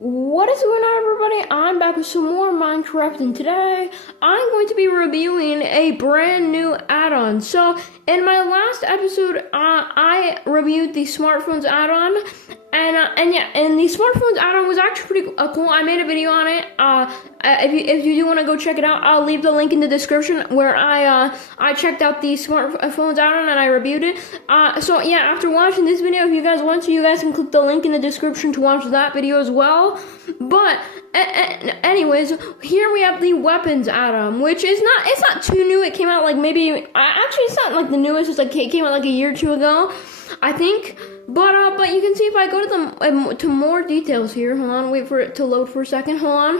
What is going on, everybody? I'm back with some more Minecraft, and today I'm going to be reviewing a brand new add-on. So, in my last episode, I reviewed the smartphones add-on, and the smartphones add-on was actually pretty cool. I made a video on it. If you do want to go check it out, I'll leave the link in the description where I checked out the smartphones add-on and I reviewed it. So yeah, after watching this video, if you guys want to, you guys can click the link in the description to watch that video as well. But anyways, here we have the weapons add-on, which is it's not too new. It came out like maybe actually it's not like the newest. It's like it came out like a year or two ago, I think. But you can see if I go to to more details here. Hold on, wait for it to load for a second. Hold on.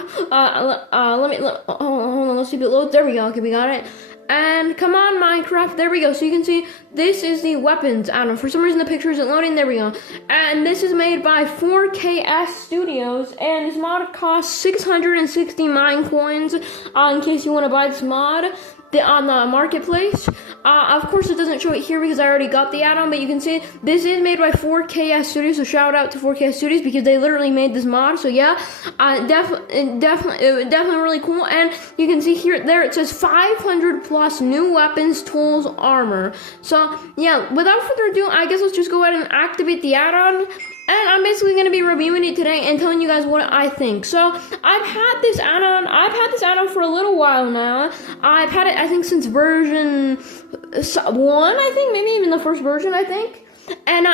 Hold on. Let's see if it loads. There we go. Okay, we got it. And come on, Minecraft. There we go. So you can see this is the weapons. I don't know. For some reason the picture isn't loading. There we go. And this is made by 4KS Studios. And this mod costs 660 mine coins. In case you want to buy this mod. On the marketplace. Of course, it doesn't show it here because I already got the add-on, but you can see this is made by 4KS Studios, so shout out to 4KS Studios because they literally made this mod. So yeah, definitely really cool. And you can see here, there it says 500 plus new weapons, tools, armor. So yeah, without further ado, I guess let's just go ahead and activate the add-on. And I'm basically going to be reviewing it today and telling you guys what I think. So, I've had this add-on for a little while now. I've had it, I think, since version 1, I think, maybe even the first version, I think. And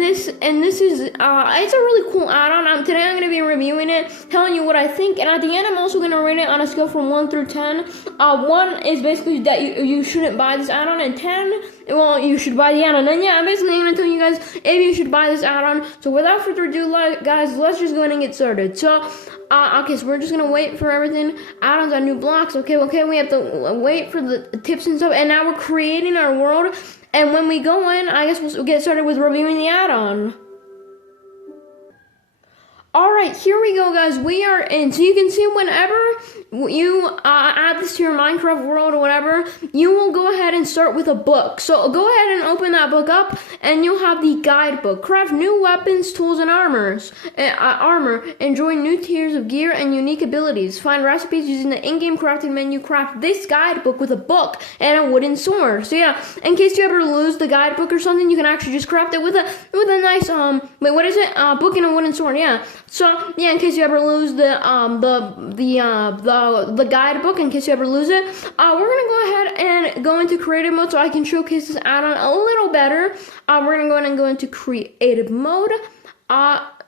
this is it's a really cool add-on. Today I'm going to be reviewing it, telling you what I think, and at the end I'm also going to rate it on a scale from 1 through 10. 1 is basically that you shouldn't buy this add-on, and 10, well, you should buy the add-on. And yeah, I'm basically going to tell you guys if you should buy this add-on. So without further ado, guys, let's just go ahead and get started. So, okay, so we're just going to wait for everything. Add-ons on new blocks. Okay, we have to wait for the tips and stuff, and now we're creating our world. And when we go in, I guess we'll get started with reviewing the add-on. Alright, here we go, guys. We are in. So you can see whenever you add this to your Minecraft world or whatever, you will go ahead and start with a book. So go ahead and open that book up, and you'll have the guidebook. Craft new weapons, tools, and armor. Enjoy new tiers of gear and unique abilities. Find recipes using the in-game crafting menu. Craft this guidebook with a book and a wooden sword. So yeah, in case you ever lose the guidebook or something, you can actually just craft it with a nice book and a wooden sword. Yeah. So yeah, in case you ever lose the guidebook, in case you ever lose it, we're gonna go ahead and go into creative mode so I can showcase this add-on a little better. We're gonna go ahead and go into creative mode.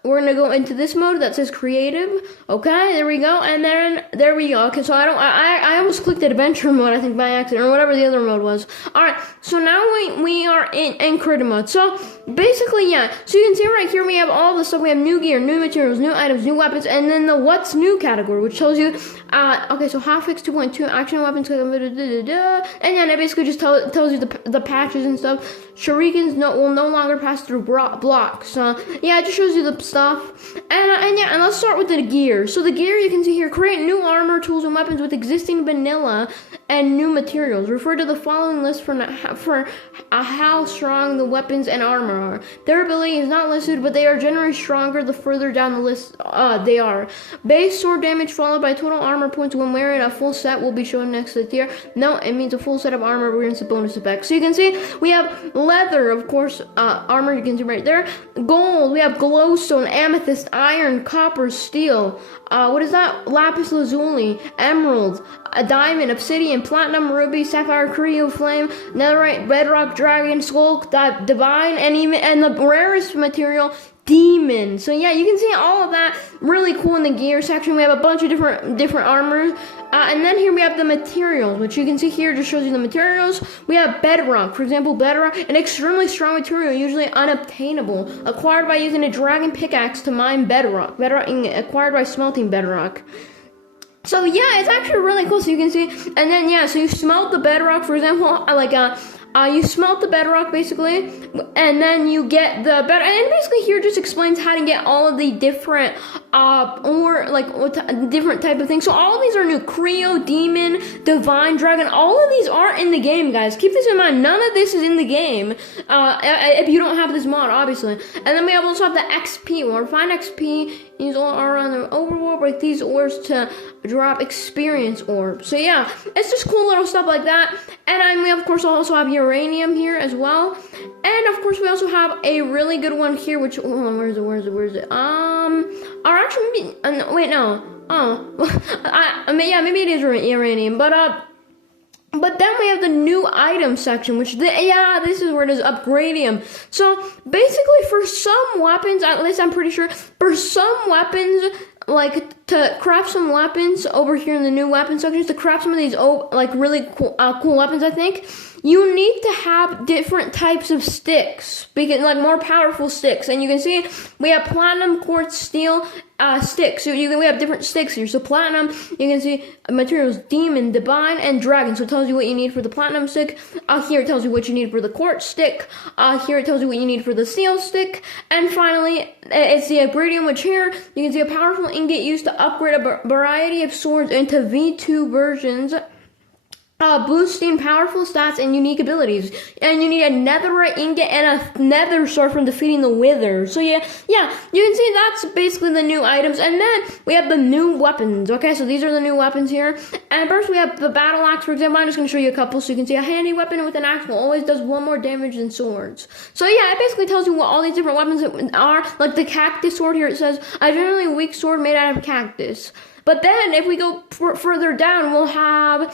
We're gonna go into this mode that says creative. Okay, there we go, and then there we go. Okay, so I almost clicked adventure mode, I think by accident, or whatever the other mode was. Alright, so now we are in creative mode. So basically, yeah, so you can see right here we have all the stuff. We have new gear, new materials, new items, new weapons, and then the what's new category, which tells you okay, so hotfix 2.2, action weapons, and then it basically just tells you the patches and stuff. Shurikens will no longer pass through blocks. Yeah, it just shows you the stuff. And let's start with the gear. So the gear, you can see here, create new armor, tools, and weapons with existing vanilla and new materials. Refer to the following list for how strong the weapons and armor are. Their ability is not listed, but they are generally stronger the further down the list they are. Base sword damage followed by total armor points when wearing a full set will be shown next to the tier. No, it means a full set of armor brings a bonus effect. So you can see we have leather, of course, armor, you can see right there. Gold, we have glowstone, amethyst, iron, copper, steel. What is that? Lapis lazuli, emerald, a diamond, obsidian, platinum, ruby, sapphire, creo, flame, netherite, bedrock, dragon, skull, divine, and the rarest material, demon. So yeah, you can see all of that really cool in the gear section. We have a bunch of different armors. And then here we have the materials, which you can see here just shows you the materials. We have bedrock, for example, bedrock, an extremely strong material, usually unobtainable, acquired by using a dragon pickaxe to mine bedrock. Bedrock acquired by smelting bedrock. So yeah, it's actually really cool. So you can see, and then yeah, so you smelt the bedrock, for example, you smelt the bedrock basically, and then you get the bedrock, and basically here just explains how to get all of the different different type of things. So all of these are new. Creo, demon, divine, dragon, all of these aren't in the game, guys. Keep this in mind. None of this is in the game if you don't have this mod, obviously. And then we also have the XP. We'll find XP These all are on the overworld, break these orbs to drop experience orbs. So yeah, it's just cool little stuff like that. And we of course also have uranium here as well. And of course we also have a really good one here, which, hold on, where is it? Or actually maybe, wait, no. Yeah, maybe it is uranium, but then we have the new item section, which, this is where it is, upgradium. So, basically, for some weapons, at least I'm pretty sure, for some weapons, like, to craft some weapons over here in the new weapon sections, to craft some of these, like, really cool weapons, I think, you need to have different types of sticks, because, like, more powerful sticks. And you can see, we have platinum, quartz, steel, sticks. So we have different sticks here. So platinum, you can see materials, demon, divine, and dragon. So it tells you what you need for the platinum stick. Here it tells you what you need for the quartz stick. Here it tells you what you need for the steel stick. And finally, it's the upgradium, which here you can see a powerful ingot used to upgrade a variety of swords into V2 versions. Boosting powerful stats and unique abilities. And you need a netherite ingot and a nether sword from defeating the wither. So yeah, you can see that's basically the new items. And then we have the new weapons. Okay, so these are the new weapons here. And first we have the battle axe, for example. I'm just going to show you a couple so you can see a handy weapon with an axe always does 1 more damage than swords. So yeah, it basically tells you what all these different weapons are. Like the cactus sword here, it says, a generally weak sword made out of cactus. But then, if we go further down, we'll have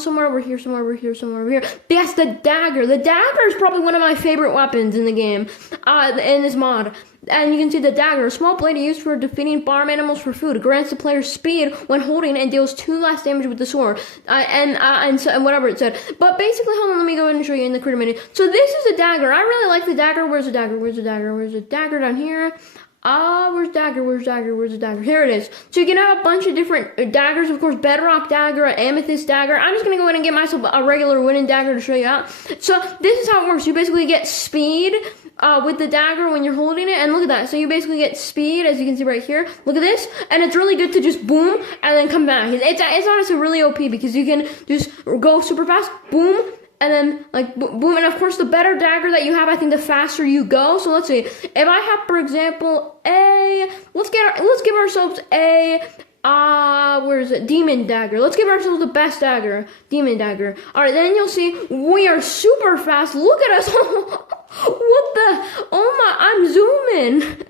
somewhere over here. That's the dagger. The dagger is probably one of my favorite weapons in the game, in this mod. And you can see the dagger, a small blade used for defeating farm animals for food. It grants the player speed when holding it and deals 2 less damage with the sword. And whatever it said. But basically, hold on, let me go ahead and show you in the critter menu. So this is a dagger. I really like the dagger. Where's the dagger? Where's the dagger down here? Where's the dagger? Here it is. So you can have a bunch of different daggers, of course, bedrock dagger, amethyst dagger. I'm just going to go ahead and get myself a regular wooden dagger to show you out. So this is how it works. You basically get speed with the dagger when you're holding it, and look at that. So you basically get speed, as you can see right here. Look at this, and it's really good to just boom, and then come back. It's honestly really OP, because you can just go super fast, boom, and then, like, boom, and of course, the better dagger that you have, I think the faster you go. So let's see, if I have, for example, let's give ourselves a, where is it, demon dagger. Let's give ourselves the best dagger, demon dagger. Alright, then you'll see, we are super fast. Look at us. What the, oh my, I'm zooming.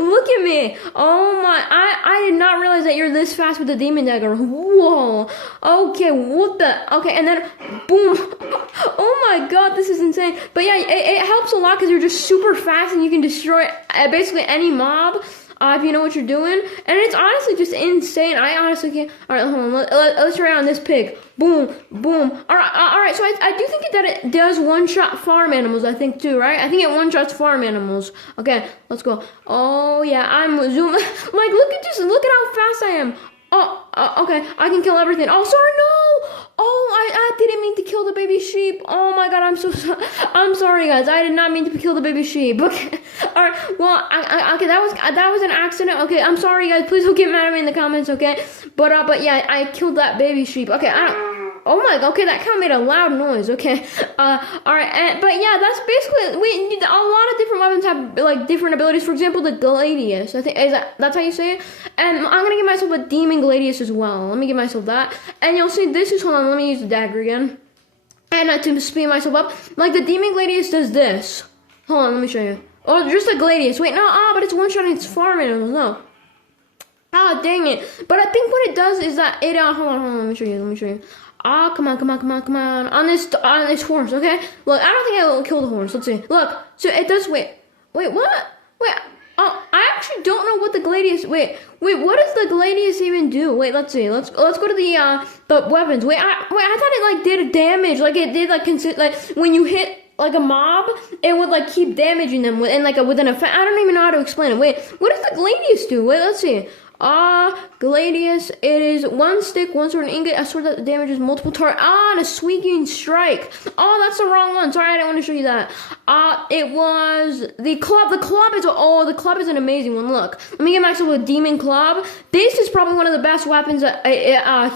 Look at me. Oh my, I did not realize that you're this fast with the demon dagger. Whoa. Okay, what the, okay, and then, boom. Oh my god, this is insane. But yeah, it helps a lot because you're just super fast and you can destroy basically any mob. If you know what you're doing. And it's honestly just insane. I honestly can't. Alright, hold on. Let's try on this pig. Boom, boom. Alright, so I do think that it does one-shot farm animals, I think, too, right? I think it one-shots farm animals. Okay, let's go. Oh, yeah, I'm zooming. Like, look at how fast I am. Okay, I can kill everything. Oh, sorry, no! Oh, I didn't mean to kill the baby sheep. Oh my god, I'm so sorry. I'm sorry, guys. I did not mean to kill the baby sheep. Okay, all right. Well, okay, that was an accident. Okay, I'm sorry, guys. Please don't get mad at me in the comments. Okay, but yeah, I killed that baby sheep. Okay, oh my god. Okay, that kind of made a loud noise. Okay, all right. But yeah, that's basically a lot of different weapons have like different abilities. For example, the Gladius. I think that's how you say it. And I'm gonna give myself a demon Gladius as well. Let me give myself that. And you'll see this is, hold on, let me use the dagger again. And to speed myself up, like the demon Gladius does this. Hold on, let me show you. Oh, just a Gladius. Wait, no, but it's one-shot and it's farm animals. No. Ah, dang it. But I think what it does is that it, hold on, let me show you. Come on. On this horse, okay? Look, I don't think I will kill the horse. Let's see. Look, so it does, wait, what? Wait, oh, I actually don't know what the Gladius, wait, what does the Gladius even do? Wait, let's see. Let's go to the weapons. Wait, I thought it, like, did damage. Like, it did, like, when you hit, like, a mob, it would, like, keep damaging them with an effect. I don't even know how to explain it. Wait, what does the Gladius do? Wait, let's see. Gladius, it is 1 stick, 1 sword, and ingot, a sword that damages multiple targets. And a sweeping strike. Oh, that's the wrong one. Sorry, I didn't want to show you that. It was the club. The club is an amazing one. Look, let me get myself a demon club. This is probably one of the best weapons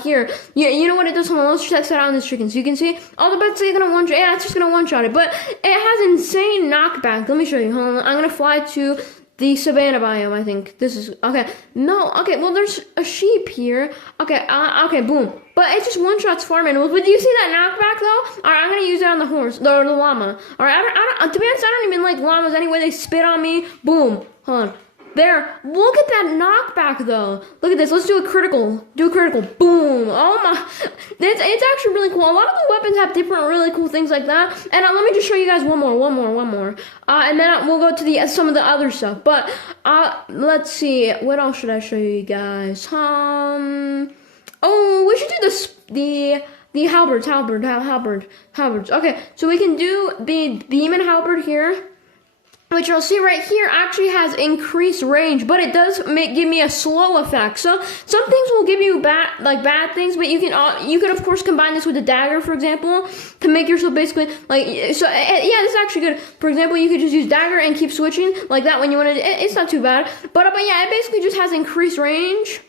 here. You know what it does? Hold on, let's check that out in this chicken. So you can see, the bets are gonna it's just gonna one-shot it, but it has insane knockback. Let me show you. Hold on, I'm gonna fly to the savanna biome, I think. This is, okay. No, okay, well, there's a sheep here. Okay, okay, boom. But it just one-shots farm animals. But do you see that knockback, though? Alright, I'm gonna use it on the horse, or the llama. Alright, I don't, to be honest, I don't even like llamas anyway. They spit on me. Boom. Hold on. There. Look at that knockback, though. Look at this. Let's do a critical. Do a critical. Boom. Oh, my. It's actually really cool. A lot of the weapons have different really cool things like that. And let me just show you guys one more. And then we'll go to some of the other stuff. But let's see. What else should I show you guys? Oh, we should do the halberds. Okay, so we can do the beam and halberd here, which you'll see right here actually has increased range, but it does give me a slow effect. So some things will give you bad things, but you could of course combine this with a dagger, for example, to make yourself basically like so. Yeah, this is actually good. For example, you could just use dagger and keep switching like that when you want to. It's not too bad, but yeah, it basically just has increased range.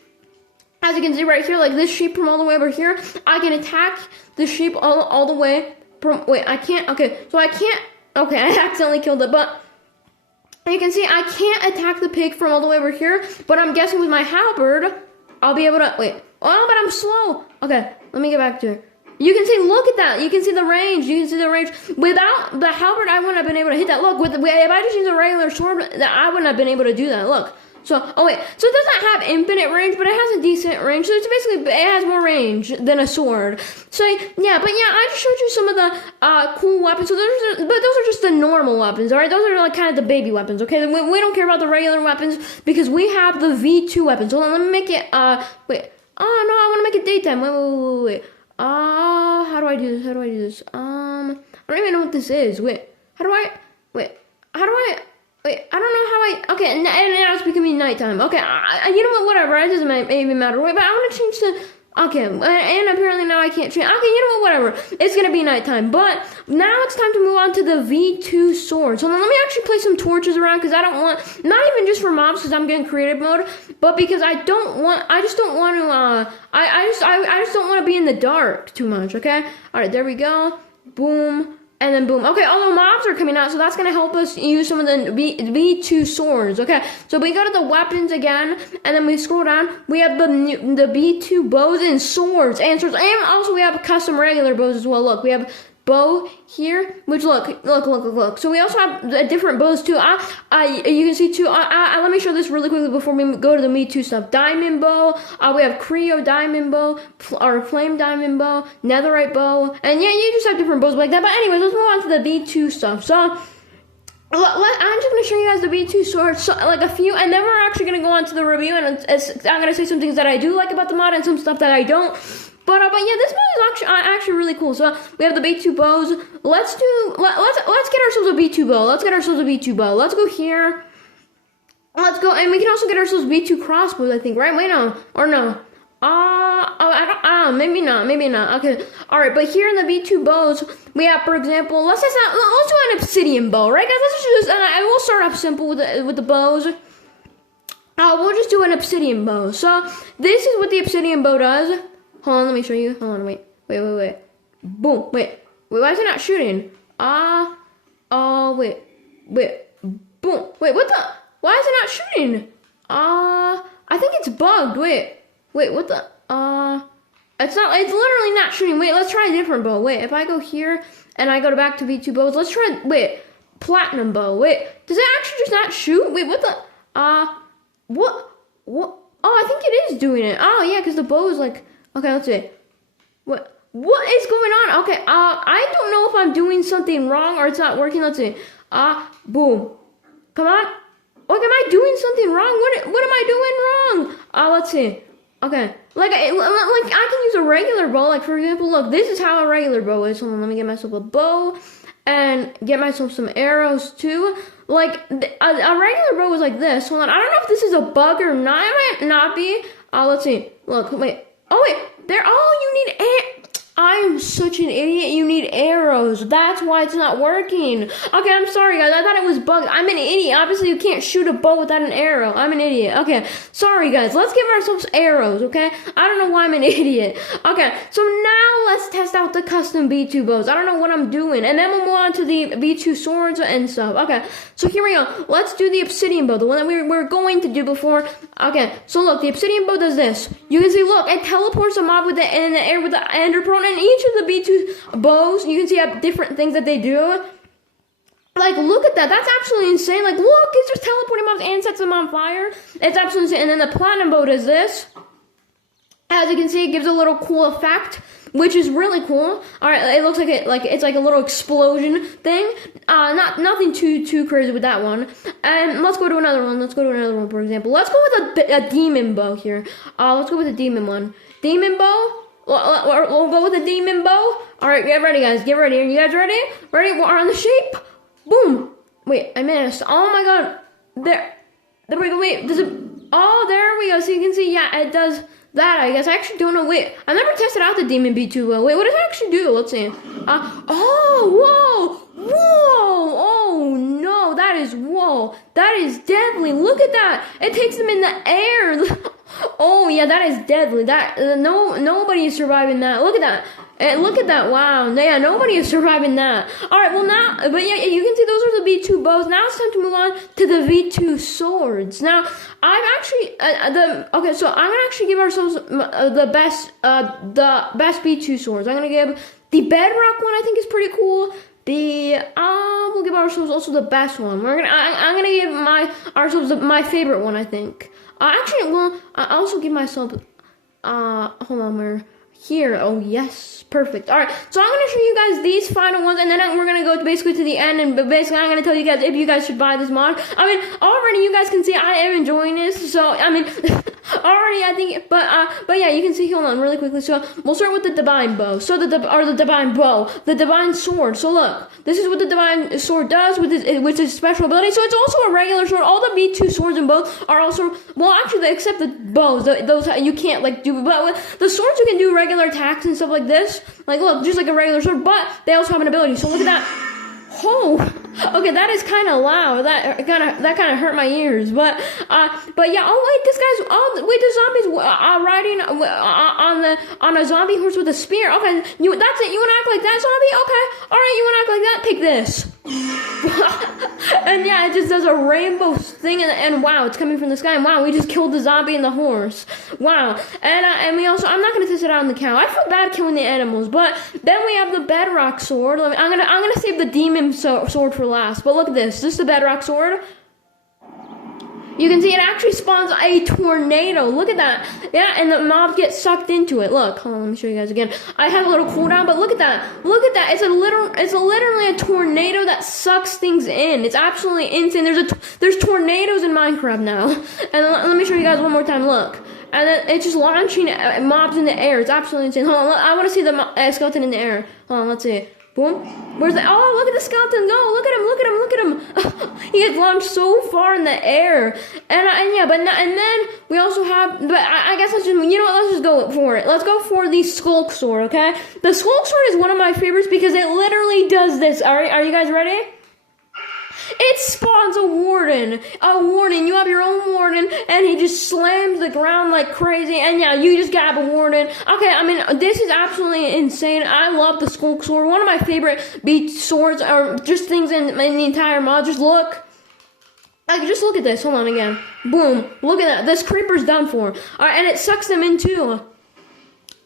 As you can see right here, like this sheep from all the way over here, I can attack the sheep all the way from. Wait, I can't. Okay, so I can't. Okay, I accidentally killed it, but. You can see I can't attack the pig from all the way over here, but I'm guessing with my halberd, I'll be able to, wait, oh, but I'm slow. Okay, let me get back to it. You can see, look at that. You can see the range. Without the halberd, I wouldn't have been able to hit that. Look, if I just use a regular sword, I wouldn't have been able to do that. Look. So, oh wait, so it doesn't have infinite range, but it has a decent range. So it's basically, it has more range than a sword. So, yeah, but yeah, I just showed you some of the cool weapons. So those are just the normal weapons, alright? Those are like kind of the baby weapons, okay? We don't care about the regular weapons because we have the V2 weapons. Hold on, let me make it, wait. Oh, no, I want to make it daytime. Wait. How do I do this? I don't even know what this is. Wait, I don't know how okay, and now it's becoming nighttime. Okay, you know what, whatever, it doesn't even matter. Wait, but I want to change to, okay, and apparently now I can't change. Okay, you know what, whatever, it's going to be nighttime. But now it's time to move on to the V2 sword. So let me actually place some torches around, because I don't want, not even just for mobs, because I'm getting creative mode, but because I just don't want to be in the dark too much, okay? Alright, there we go. Boom. And then boom. Okay, all the mobs are coming out, so that's going to help us use some of the V2 swords. Okay, so we go to the weapons again, and then we scroll down. We have the V2 bows and swords. And also we have custom regular bows as well. Look, we have bow here, which look. So we also have different bows too. You can see too. Let me show this really quickly before we go to the V2 stuff. Diamond bow. We have Creo diamond bow, or flame diamond bow, netherite bow, and yeah, you just have different bows like that. But anyways, let's move on to the V2 stuff. So I'm just going to show you guys the V2 swords, so, like a few, and then we're actually going to go on to the review, and I'm going to say some things that I do like about the mod and some stuff that I don't. But yeah, this mod is actually really cool. So we have the V2 bows. Let's get ourselves a V2 bow. Let's go here. Let's go, and we can also get ourselves V2 crossbows, I think, right? Wait, no, or no. I don't, maybe not. Okay, all right. But here in the V2 bows, we have, for example, let's do an obsidian bow, right, guys? Let's just, we'll start off simple with the bows. We'll just do an obsidian bow. So this is what the obsidian bow does. Hold on, let me show you. Hold on, wait. Boom, wait, why is it not shooting? Wait, boom. Wait, what the? Why is it not shooting? I think it's bugged. Wait, what the? It's literally not shooting. Wait, let's try a different bow. Wait, if I go here and I go back to V2 bows, let's try, platinum bow. Wait, does it actually just not shoot? Wait, what the? What? Oh, I think it is doing it. Oh, yeah, because the bow is like, okay, let's see. What is going on? Okay, I don't know if I'm doing something wrong or it's not working. Let's see. Boom. Come on. Like, am I doing something wrong? What am I doing wrong? Let's see. Okay. Like I can use a regular bow. Like, for example, look, this is how a regular bow is. Hold on, let me get myself a bow and get myself some arrows too. Like, a regular bow is like this. Hold on, I don't know if this is a bug or not. It might not be. Let's see. Look, wait. Oh, wait. You need I am such an idiot. You need arrows. That's why it's not working. Okay, I'm sorry, guys. I thought it was bugged. I'm an idiot. Obviously, you can't shoot a bow without an arrow. I'm an idiot. Okay, sorry, guys. Let's give ourselves arrows, okay? I don't know why I'm an idiot. Okay, so now let's test out the custom V2 bows. I don't know what I'm doing. And then we'll move on to the V2 swords and stuff. Okay, so here we go. Let's do the obsidian bow, the one that we were going to do before. Okay, so look, the obsidian bow does this. You can see, look, it teleports a mob with in the air with the ender pearl. And each of the V2 bows, you can see have different things that they do. Like, look at that. That's absolutely insane. Like, look, it's just teleporting mobs and sets them on fire. It's absolutely insane. And then the platinum bow does this. As you can see, it gives a little cool effect, which is really cool. All right, it looks like it's like a little explosion thing. Nothing too crazy with that one. And let's go to another one. Let's go to another one, for example. Let's go with a demon bow here. Let's go with a demon one. Demon bow. We'll go with a demon bow. All right, get ready, guys. Get ready. Are you guys ready? Ready? We're on the shape. Boom. Wait, I missed. Oh my god. There we go. Wait, does it? Oh, there we go. So you can see, yeah, it does that. I guess I actually don't know. Wait, I've never tested out the demon V2 bow. Wait, what does it actually do? Let's see. Oh, whoa. Oh no, that is deadly. Look at that. It takes them in the air. Oh yeah, that is deadly. Nobody is surviving that. Look at that. And look at that. Wow. Yeah, nobody is surviving that. All right. Well, now, but yeah, you can see those are the V2 bows. Now it's time to move on to the V2 swords. Now, I'm actually okay. So I'm gonna actually give ourselves the best V2 swords. I'm gonna give the bedrock one. I think is pretty cool. We'll give ourselves also the best one. I'm gonna give ourselves my favorite one. I think. Actually, well, I also give myself. Hold on, where here? Oh yes, perfect. All right, so I'm gonna show you guys these final ones, and then we're gonna go basically to the end, and basically I'm gonna tell you guys if you guys should buy this mod. I mean, already you guys can see I am enjoying this. So I mean, already I think, but yeah, you can see. Hold on, really quickly. So we'll start with the divine bow. So the divine sword. So look, this is what the divine sword does with its special ability. So it's also a regular sword. All the V2 swords and bows are also, well, actually, except the bows. Those you can't like do, but with the swords you can do regular attacks and stuff like this. Like look, just like a regular sword, but they also have an ability. So look at that. Oh, okay, that is kind of loud. That kind of hurt my ears. But yeah. Oh wait, the zombies riding on a zombie horse with a spear. Okay, that's it. You wanna act like that, zombie? Okay, all right. You wanna act like that? Take this. And yeah, it just does a rainbow thing, and wow, it's coming from the sky. And wow, we just killed the zombie and the horse. Wow, and we also, I'm not gonna test it out on the cow. I feel bad killing the animals, but then we have the bedrock sword. I'm gonna save the demon sword for last. But look at this. This is the bedrock sword. You can see it actually spawns a tornado. Look at that. Yeah, and the mob gets sucked into it. Look, hold on, let me show you guys again. I had a little cooldown, but look at that. Look at that. It's literally a tornado that sucks things in. It's absolutely insane. There's tornadoes in Minecraft now. And let me show you guys one more time. Look. And then it's just launching mobs in the air. It's absolutely insane. Hold on, I want to see the skeleton in the air. Hold on, let's see. Boom. Where's the? Oh, look at the skeleton go! Look at him! He gets launched so far in the air, and then we also have. But I guess let's just go for it. Let's go for the Skulk Sword. Okay, the Skulk Sword is one of my favorites because it literally does this. All right, are you guys ready? It spawns a warden. You have your own warden, and he just slams the ground like crazy. And yeah, you just grab a warden. Okay, I mean, this is absolutely insane. I love the Skulk Sword. One of my favorite beat swords, or just things in the entire mod. Just look. Just look at this. Hold on again. Boom. Look at that. This creeper's done for. Alright, and it sucks them in too.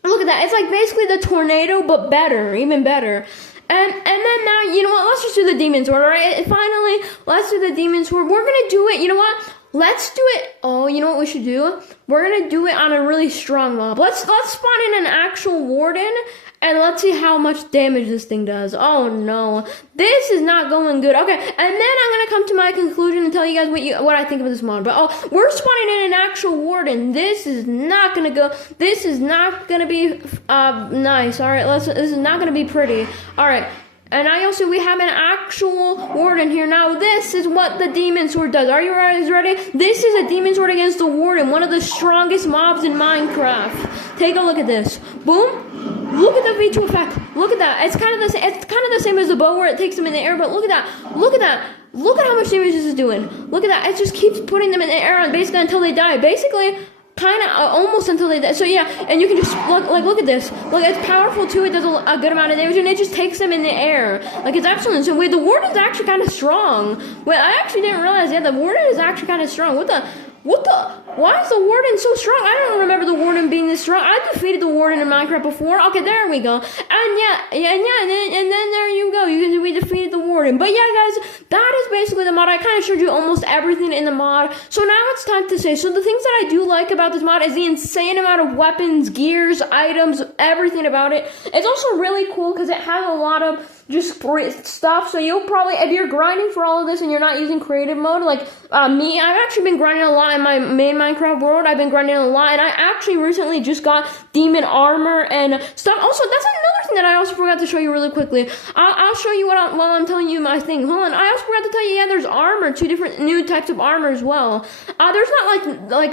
Look at that. It's like basically the tornado, but better. Even better. And then now, you know what, let's just do the demon sword, alright? Finally, let's do the demon sword. We're gonna do it, you know what? Let's do it. Oh, you know what we should do? We're gonna do it on a really strong mob. Let's spawn in an actual warden, and let's see how much damage this thing does. Oh no, this is not going good. Okay, and then I'm gonna come to my conclusion and tell you guys what I think of this mod. But we're spawning in an actual warden. This is not gonna go. This is not gonna be nice. All right, this is not gonna be pretty. All right. And we have an actual warden here. Now, this is what the demon sword does. Are you guys ready? This is a demon sword against the warden, one of the strongest mobs in Minecraft. Take a look at this. Boom. Look at the V2 effect. Look at that. It's kind of the same. It's kind of the same as the bow where it takes them in the air. But look at that. Look at that. Look at how much damage this is doing. Look at that. It just keeps putting them in the air basically until they die. Basically, kind of almost until they die. So yeah, and you can just look at this. Look, it's powerful too. It does a good amount of damage, and it just takes them in the air. Like, it's excellent. So wait, the warden's actually kind of strong. Wait, I actually didn't realize. Yeah, the warden is actually kind of strong. What the? Why is the warden so strong? I don't remember the warden being this strong. I defeated the warden in Minecraft before. Okay, there we go. And then there you go. We defeated the warden. But yeah, guys, that is basically the mod. I kind of showed you almost everything in the mod. So now it's time to say. So the things that I do like about this mod is the insane amount of weapons, gears, items, everything about it. It's also really cool because it has a lot of just great stuff. So you'll probably, if you're grinding for all of this and you're not using creative mode, like me, I've actually been grinding a lot in my main Minecraft world. I've been grinding a lot, and I actually recently just got demon armor and stuff. Also, that's another thing that I also forgot to show you really quickly. I'll show you while I'm telling you my thing. Hold on. I also forgot to tell you, yeah, there's armor, 2 different new types of armor as well. There's not but although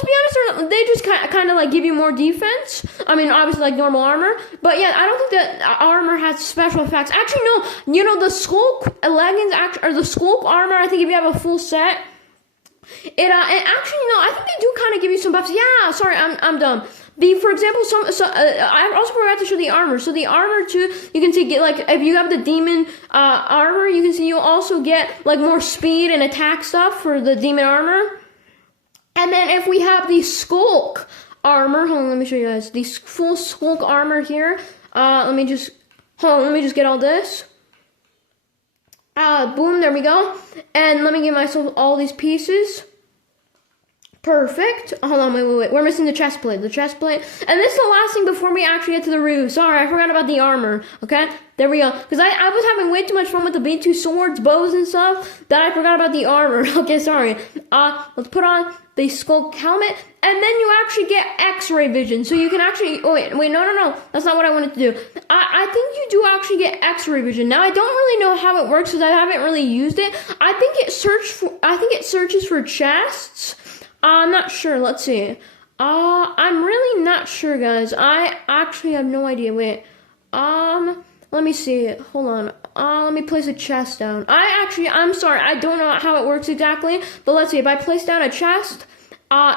to be honest, they just kind of like give you more defense. I mean, obviously like normal armor, but yeah, I don't think that armor has special effects. Actually, no. You know, the Skulk leggings, or the Skulk armor, I think if you have a full set, and actually, no, I think they do kind of give you some buffs. Yeah, sorry, I'm dumb. For example, I also forgot to show the armor. So the armor too, you can see, like, if you have the demon armor, you can see you also get like more speed and attack stuff for the demon armor. And then if we have the Skulk armor, hold on, let me show you guys the full Skulk armor here. Let me just get all this. Boom, there we go. And let me give myself all these pieces. Perfect. Hold on, wait. We're missing the chest plate. And this is the last thing before we actually get to the roof. Sorry, I forgot about the armor. Okay, there we go. Because I was having way too much fun with the V2 swords, bows, and stuff that I forgot about the armor. Okay, sorry. Let's put on the Skulk helmet, and then you actually get X-ray vision. So you can actually, no. That's not what I wanted to do. I think you do actually get X-ray vision. Now, I don't really know how it works because I haven't really used it. I think it searches for chests. I'm not sure. Let's see. I'm really not sure, guys. I actually have no idea. Wait. Let me see. Hold on. Let me place a chest down. I'm sorry. I don't know how it works exactly. But let's see. If I place down a chest,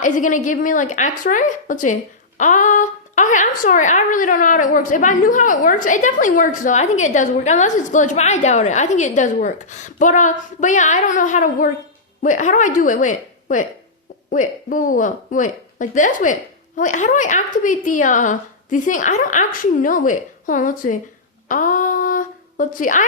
is it gonna give me like X-ray? Let's see. Okay, I'm sorry. I really don't know how it works. If I knew how it works, it definitely works though. I think it does work. Unless it's glitched, but I doubt it. I think it does work. But yeah, I don't know how to work. Wait, how do I do it? Wait. Like this? Wait, how do I activate the thing? I don't actually know. Wait, hold on, let's see. I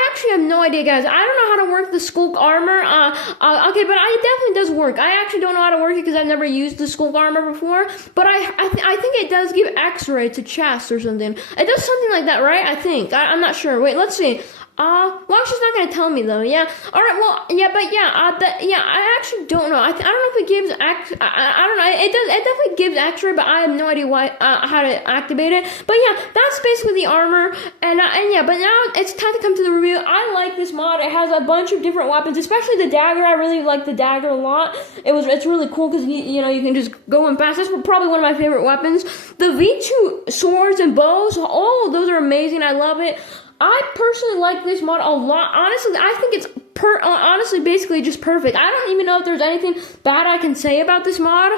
actually have no idea, guys. I don't know how to work the Skulk armor. Okay, but it definitely does work. I actually don't know how to work it because I've never used the Skulk armor before. But I think it does give X-ray to chests or something. It does something like that, right? I think. I'm not sure. Wait, let's see. Well, she's not gonna tell me though. Yeah. All right. Well, yeah, but yeah. I actually don't know. I don't know if it gives I don't know. It does. It definitely gives X-ray, but I have no idea why. How to activate it. But yeah, that's basically the armor. And yeah. But now it's time to come to the review. I like this mod. It has a bunch of different weapons, especially the dagger. I really like the dagger a lot. It's really cool because you can just go in fast. That's probably one of my favorite weapons. The V2 swords and bows. Oh, those are amazing. I love it. I personally like this mod a lot. Honestly, I think it's honestly basically just perfect. I don't even know if there's anything bad I can say about this mod.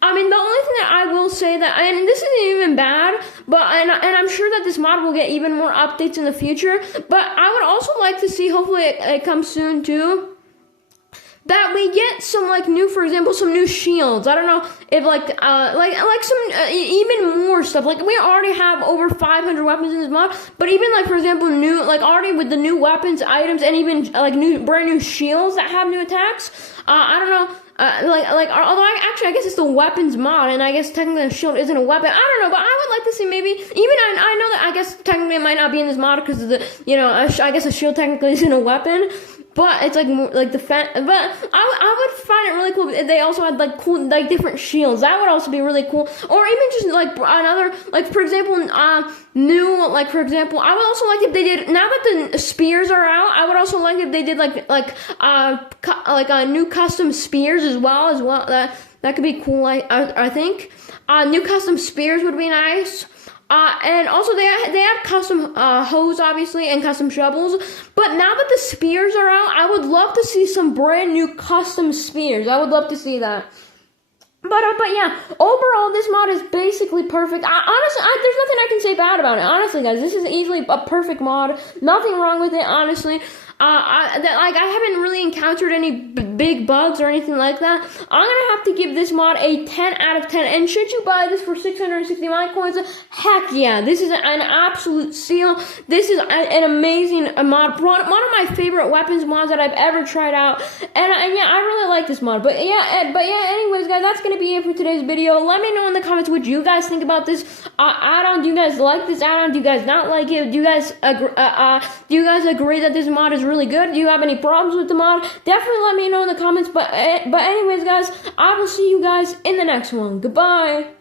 I mean, the only thing that I will say that, and this isn't even bad, but and I'm sure that this mod will get even more updates in the future. But I would also like to see, hopefully it comes soon too, that we get some for example, some new shields. I don't know if like some even more stuff. Like we already have over 500 weapons in this mod, but even for example, new already with the new weapons, items, and even brand new shields that have new attacks. I don't know. Although I guess it's the weapons mod, and I guess technically a shield isn't a weapon. I don't know, but I would like to see maybe even I know that I guess technically it might not be in this mod because of the I guess a shield technically isn't a weapon. But it's more defense. But I would find it really cool if they also had cool different shields. That would also be really cool. Or even just another for example new for example, I would also like if they did, now that the spears are out, I would also like if they did new custom spears as well. That could be cool. I think new custom spears would be nice. And also they have custom hoes, obviously, and custom shovels. But now that the spears are out, I would love to see some brand new custom spears. I would love to see that. But yeah, overall, this mod is basically perfect. Honestly, there's nothing I can say bad about it. Honestly, guys, this is easily a perfect mod. Nothing wrong with it, honestly. I haven't really encountered any big bugs or anything like that. I'm gonna have to give this mod a 10 out of 10. And should you buy this for 660 mine coins, heck yeah, this is an absolute steal. This is an amazing mod. One of my favorite weapons mods that I've ever tried out. And yeah, I really like this mod. But yeah, anyways, guys, that's gonna be it for today's video. Let me know in the comments what you guys think about this add-on. Do you guys like this add-on? Do you guys not like it? Do you guys agree that this mod is really good? Do you have any problems with the mod? Definitely let me know in the comments. But anyways, guys, I will see you guys in the next one. Goodbye.